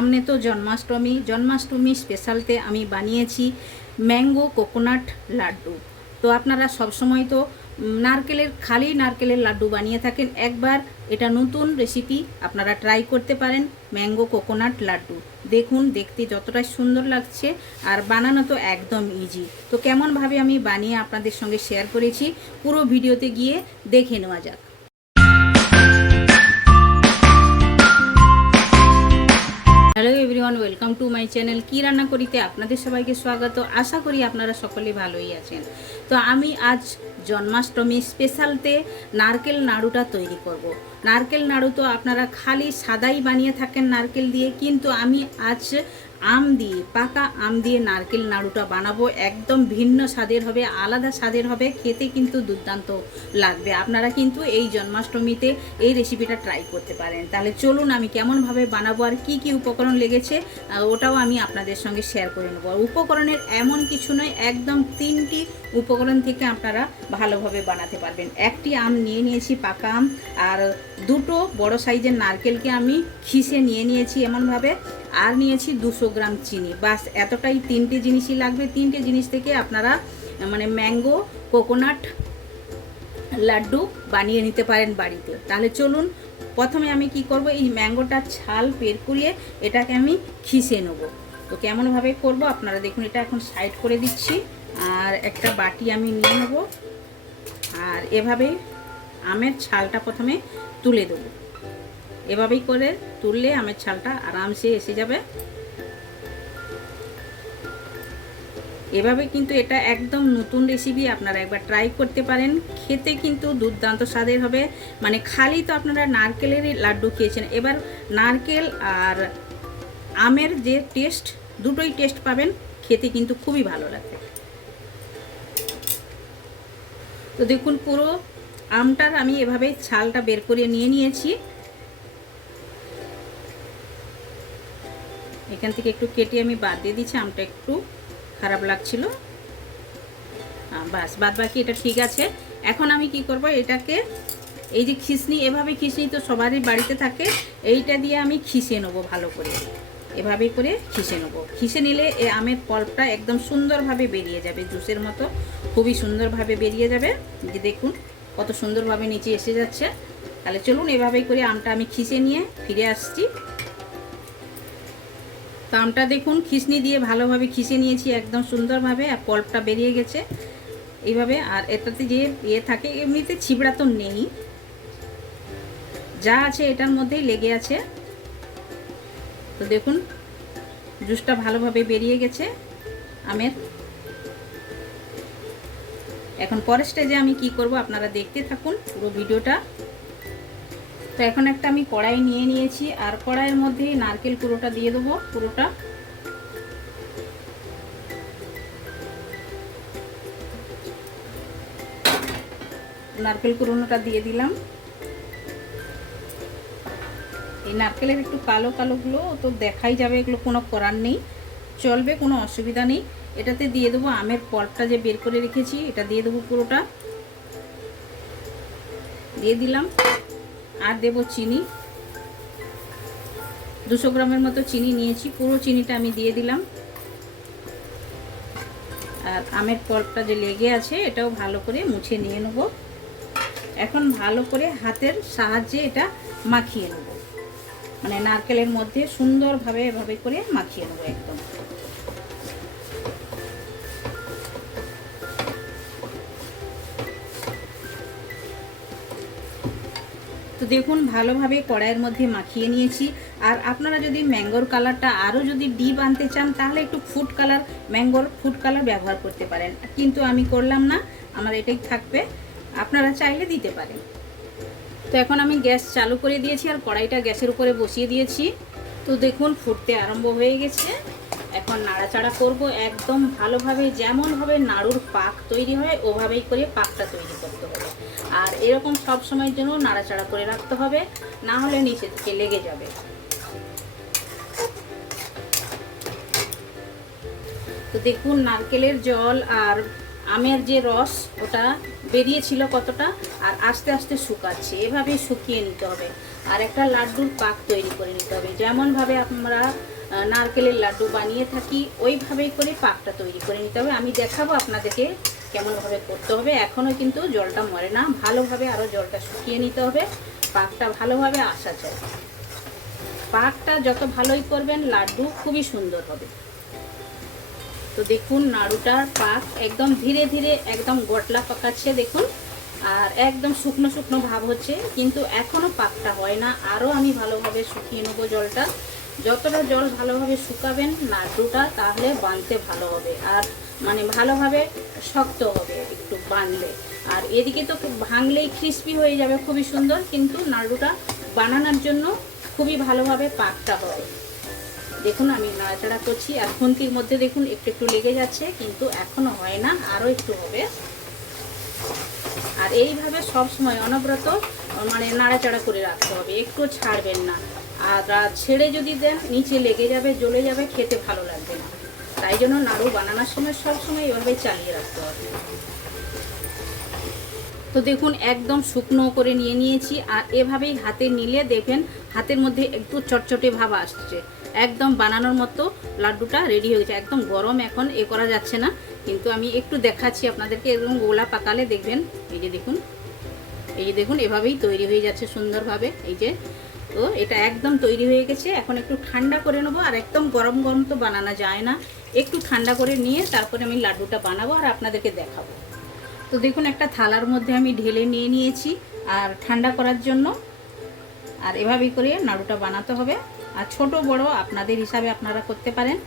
সামনে তো জন্মাষ্টমী জন্মাষ্টমী স্পেশালতে আমি বানিয়েছি ম্যাঙ্গো কোকোনাট লাড্ডু। তো আপনারা সবসময় তো নারকেলের, খালি নারকেলের লাড্ডু বানিয়ে থাকেন। একবার এটা নতুন রেসিপি আপনারা ট্রাই করতে পারেন ম্যাঙ্গো কোকোনাট লাড্ডু। দেখুন, দেখতে যতটা সুন্দর লাগছে আর বানানো তো একদম ইজি তো কেমনভাবে আমি বানিয়ে আপনাদের সঙ্গে শেয়ার করেছি, পুরো ভিডিওতে গিয়ে দেখে নেওয়া যাক। Hello everyone welcome to my channel কী রান্না করিতে আপনাদের সবাইকে স্বাগত আশা করি আপনারা সকলে ভালোই আছেন তো আমি আজ জন্মাষ্টমী স্পেশালতে নারকেল নাড়ুটা তৈরি করব। নারকেল নাড়ু তো আপনারা খালি সাদাই বানিয়ে থাকেন নারকেল দিয়ে, কিন্তু আমি আজ আম দিয়ে, পাকা আম দিয়ে নারকেল, নাড়ুটা বানাবো। একদম ভিন্ন স্বাদের হবে, আলাদা স্বাদের হবে, খেতে কিন্তু দুর্দান্ত লাগবে। আপনারা কিন্তু এই জন্মাষ্টমীতে এই রেসিপিটা ট্রাই করতে পারেন। তাহলে চলুন আমি কেমনভাবে বানাবো আর কি কি উপকরণ লেগেছে ওটাও আমি আপনাদের সঙ্গে শেয়ার করে নেব। উপকরণের এমন কিছু নয়, একদম তিনটি উপকরণ থেকে আপনারা ভালোভাবে বানাতে পারবেন। একটি আম নিয়ে নিয়েছি, পাকা আম, আর দুটো বড় সাইজের নারকেলকে আমি খিসে নিয়ে নিয়েছি এমনভাবে। আর নিয়েছি দুশো গ্রাম চিনি। বাস, এতটাই তিনটে জিনিসই লাগবে। তিনটে জিনিস থেকে আপনারা মানে ম্যাঙ্গো, কোকোনাট, লাড্ডু বানিয়ে নিতে পারেন বাড়িতে। তাহলে চলুন, প্রথমে আমি কি করব, এই ম্যাঙ্গোটার ছাল বের করিয়ে এটাকে আমি খিসে নেব। তো কেমনভাবে করব, আপনারা দেখুন, এটা এখন সাইড করে দিচ্ছি। আর একটা বাটি আমি নিয়ে নেব। আর এভাবে আমের ছালটা প্রথমে তুলে দেবো। এভাবেই করে তুললে আমের ছালটা আরামসে এসে যাবে। এভাবে কিন্তু এটা একদম নতুন রেসিপি আপনারা একবার ট্রাই করতে পারেন। খেতে কিন্তু দুর্দান্ত স্বাদের হবে। মানে খালি তো আপনারা নারকেলের লাড্ডু খেয়েছেন। এবার নারকেল আর আমের যে টেস্ট দুটোই টেস্ট পাবেন। খেতে কিন্তু খুবই ভালো লাগবে। তো দেখুন পুরো আমটার আমি এভাবে ছালটা বের করে নিয়ে নিয়েছি। এখান থেকে একটু কেটে আমি বাদ দিয়ে দিচ্ছি আমটা একটু খারাপ লাগছিল। বাস, বাদ বাকি এটা ঠিক আছে। এখন আমি কি করব, এটাকে, এই যে খিসনি এভাবে খিসনি তো সবারই বাড়িতে থাকে, এইটা দিয়ে আমি খিসে নেব ভালো করে। এভাবে করে খিসে নেব। খিসে নিলে এ আমের পল্পটা একদম সুন্দরভাবে বেরিয়ে যাবে, জুসের মতো খুবই সুন্দরভাবে বেরিয়ে যাবে। যে দেখুন, কত সুন্দরভাবে নিচে এসে যাচ্ছে। তাহলে চলুন এভাবেই করে আমটা আমি খিসে নিয়ে ফিরে আসছি। তো আমটা দেখুন খিসনি দিয়ে ভালোভাবে খিসে নিয়েছি, একদম সুন্দরভাবে, আর পল্পটা বেরিয়ে গেছে এইভাবে। আর এটাতে যে ইয়ে থাকে, এমনিতে ছিবড়া তো নেই। যা আছে এটার মধ্যেই লেগে আছে। তো দেখুন, জুসটা ভালোভাবে বেরিয়ে গেছে আমের। এখন পরের স্টেজে আমি কি করব, আপনারা দেখতে থাকুন পুরো ভিডিওটা। তো এখন একটা আমি কড়াই নিয়ে নিয়েছি, আর কড়াইয়ের মধ্যে নারকেল পুরোটা দিয়ে দেবো পুরোটা নারকেল কুড়োনোটা দিয়ে দিলাম। এই নারকেলের একটু কালো কালোগুলো তো দেখাই যাবে, এগুলো কোনো করার নেই। চলবে, কোনো অসুবিধা নেই। এটাতে দিয়ে দেবো আমের পল্পটা যে বের করে রেখেছি, এটা দিয়ে দেবো পুরোটা। দিয়ে দিলাম। আর দেব চিনি। দুশো গ্রামের মতো চিনি নিয়েছি। পুরো চিনিটা আমি দিয়ে দিলাম। আর আমের পল্পটা যে লেগে আছে, এটাও ভালো করে মুছে নিয়ে নেব। এখন ভালো করে হাতের সাহায্যে এটা মাখিয়ে নেব। মানে নারকেলের মধ্যে সুন্দরভাবে এভাবে করে মাখিয়ে নেব একদম। তো দেখুন, ভালোভাবে কড়াইয়ের মধ্যে মাখিয়ে নিয়েছি। আর আপনারা যদি ম্যাঙ্গোর কালারটা আরও যদি ডিপ আনতে চান, তাহলে একটু ফুড কালার, ম্যাঙ্গোর ফুড কালার ব্যবহার করতে পারেন। কিন্তু আমি করলাম না, আমার এটাই থাকবে। আপনারা চাইলে দিতে পারেন। তো এখন আমি গ্যাস চালু করে দিয়েছি আর কড়াইটা গ্যাসের উপরে বসিয়ে দিয়েছি। তো দেখুন, ফুটতে আরম্ভ হয়ে গেছে। এখন নাড়াচাড়া করব একদম ভালোভাবে। যেমনভাবে নাড়ুর পাক তৈরি হয়, ওভাবেই করে পাকটা তৈরি করতে হবে। আর এরকম সব সময়ের জন্য নাড়াচাড়া করে রাখতে হবে, না হলে নিচে থেকে লেগে যাবে। তো দেখুন, নারকেলের জল আর আমের যে রস, ওটা বেরিয়েছিল কতটা, আর আস্তে আস্তে শুকাচ্ছে। এভাবেই শুকিয়ে নিতে হবে। আর একটা লাড্ডুর পাক তৈরি করে নিতে হবে। যেমনভাবে আমরা নারকেলের লাড্ডু বানিয়ে থাকি, ওইভাবেই করে পাকটা তৈরি করে নিতে হবে। আমি দেখাবো আপনাদেরকে কেমনভাবে করতে হবে, এখনও কিন্তু জলটা মরে না। ভালোভাবে আরও জলটা শুকিয়ে নিতে হবে, পাকটা ভালোভাবে আসা চাই পাকটা যত ভালোই করবেন, লাড্ডু খুবই সুন্দর হবে। তো দেখুন নাড়ুটার পাক একদম ধীরে ধীরে একদম গটলা পাকাচ্ছে, দেখুন। আর একদম শুকনো শুকনো ভাব হচ্ছে, কিন্তু এখনও পাকটা হয় না। আরও আমি ভালোভাবে শুকিয়ে নেব জলটা। যতটা জল ভালোভাবে শুকাবেন নাড়ুটা তাহলে বানতে ভালো হবে। আর মানে ভালোভাবে শক্ত হবে একটু বানলে। আর এদিকে তো ভাঙলেই ক্রিস্পি হয়ে যাবে, খুবই সুন্দর, কিন্তু নাড়ুটা বানানোর জন্য খুবই ভালোভাবে পাকটা হবে। দেখুন, আমি নাড়াচাড়া করছি। আর খুন্তির মধ্যে দেখুন, একটু একটু লেগে যাচ্ছে, কিন্তু এখনও হয় না, আরও একটু হবে। আর এইভাবে সবসময় অনবরত মানে নাড়াচাড়া করে রাখতে হবে, একটু ছাড়বেন না। আর ছেড়ে যদি দেন, নিচে লেগে যাবে, জ্বলে যাবে, খেতে ভালো লাগবে না। তাই জন্য নাড়ু বানানোর সময় সবসময় এভাবে চালিয়ে রাখতে হবে। তো দেখুন, একদম শুকনো করে নিয়ে নিয়েছি, আর এভাবেই হাতে নিলে দেখবেন হাতের মধ্যে একটু চটচটে ভাব আসছে। একদম বানানোর মতো লাড্ডুটা রেডি হয়ে একদম গরম এখন, এ করা যাচ্ছে না। কিন্তু আমি একটু দেখাচ্ছি আপনাদেরকে, এরকম গোলা পাকালে দেখবেন। এই যে দেখুন, এই যে দেখুন, এভাবেই তৈরি হয়ে যাচ্ছে সুন্দরভাবে। এই যে তো এটা একদম তৈরি হয়ে গেছে। এখন একটু ঠান্ডা করে নেব। আর একদম গরম গরম তো বানানো যায় না। একটু ঠান্ডা করে নিয়ে তারপরে আমি লাড্ডুটা বানাবো আর আপনাদেরকে দেখাবো। তো দেখুন, একটা থালার মধ্যে আমি ঢেলে নিয়ে নিয়েছি আর ঠান্ডা করার জন্য। আর এভাবেই করে নাড়ুটা বানাতে হবে। আর ছোট, বড় আপনাদের হিসাবে আপনারা করতে পারেন।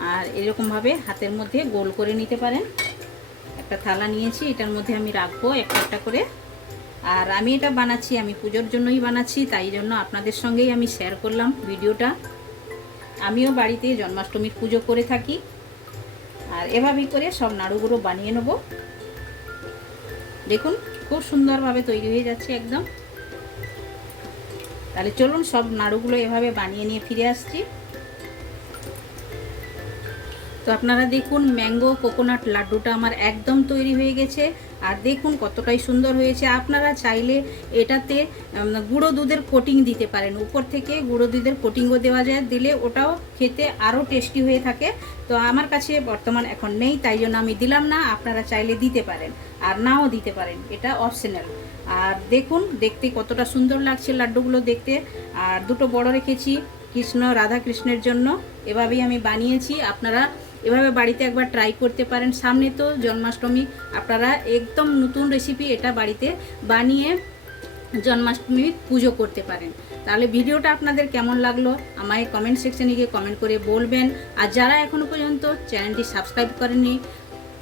আর এরকমভাবে হাতের মধ্যে গোল করে নিতে পারেন। একটা থালা নিয়েছি, এটার মধ্যে আমি রাখব একটা একটা করে। আর আমি এটা বানাচ্ছি, আমি পুজোর জন্যই বানাচ্ছি, তাই জন্য আপনাদের সঙ্গেই আমি শেয়ার করলাম ভিডিওটা। আমিও বাড়িতে জন্মাষ্টমীর পুজো করে থাকি। আর এভাবেই করে সব নাড়ুগুলো বানিয়ে নেব। দেখুন, খুব সুন্দরভাবে তৈরি হয়ে যাচ্ছে একদম। তাহলে চলুন সব নাড়ুগুলো এভাবে বানিয়ে নিয়ে ফিরে আসছি। তো আপনারা দেখুন, ম্যাঙ্গো, কোকোনাট লাড্ডুটা আমার একদম তৈরি হয়ে গেছে। আর দেখুন কতটাই সুন্দর হয়েছে। আপনারা চাইলে এটাতে গুঁড়ো দুধের কোটিং দিতে পারেন। উপর থেকে গুঁড়ো দুধের কোটিংও দেওয়া যায়। দিলে ওটাও খেতে আরও টেস্টি হয়ে থাকে। তো আমার কাছে বর্তমান এখন নেই, তাই জন্য আমি দিলাম না। আপনারা চাইলে দিতে পারেন। আর নাও দিতে পারেন। এটা অপশনাল আর দেখুন, দেখতে কতটা সুন্দর লাগছে লাড্ডুগুলো দেখতে। আর দুটো বড় রেখেছি। কৃষ্ণ রাধা কৃষ্ণের জন্য এভাবেই আমি বানিয়েছি। আপনারা এভাবে বাড়িতে একবার ট্রাই করতে পারেন। সামনে তো জন্মাষ্টমী, আপনারা একদম নতুন রেসিপি এটা বাড়িতে বানিয়ে জন্মাষ্টমী পুজো করতে পারেন। তাহলে ভিডিওটা আপনাদের কেমন লাগল? আমায় কমেন্ট সেকশনে গিয়ে কমেন্ট করে বলবেন। আর যারা এখনও পর্যন্ত চ্যানেলটি সাবস্ক্রাইব করেননি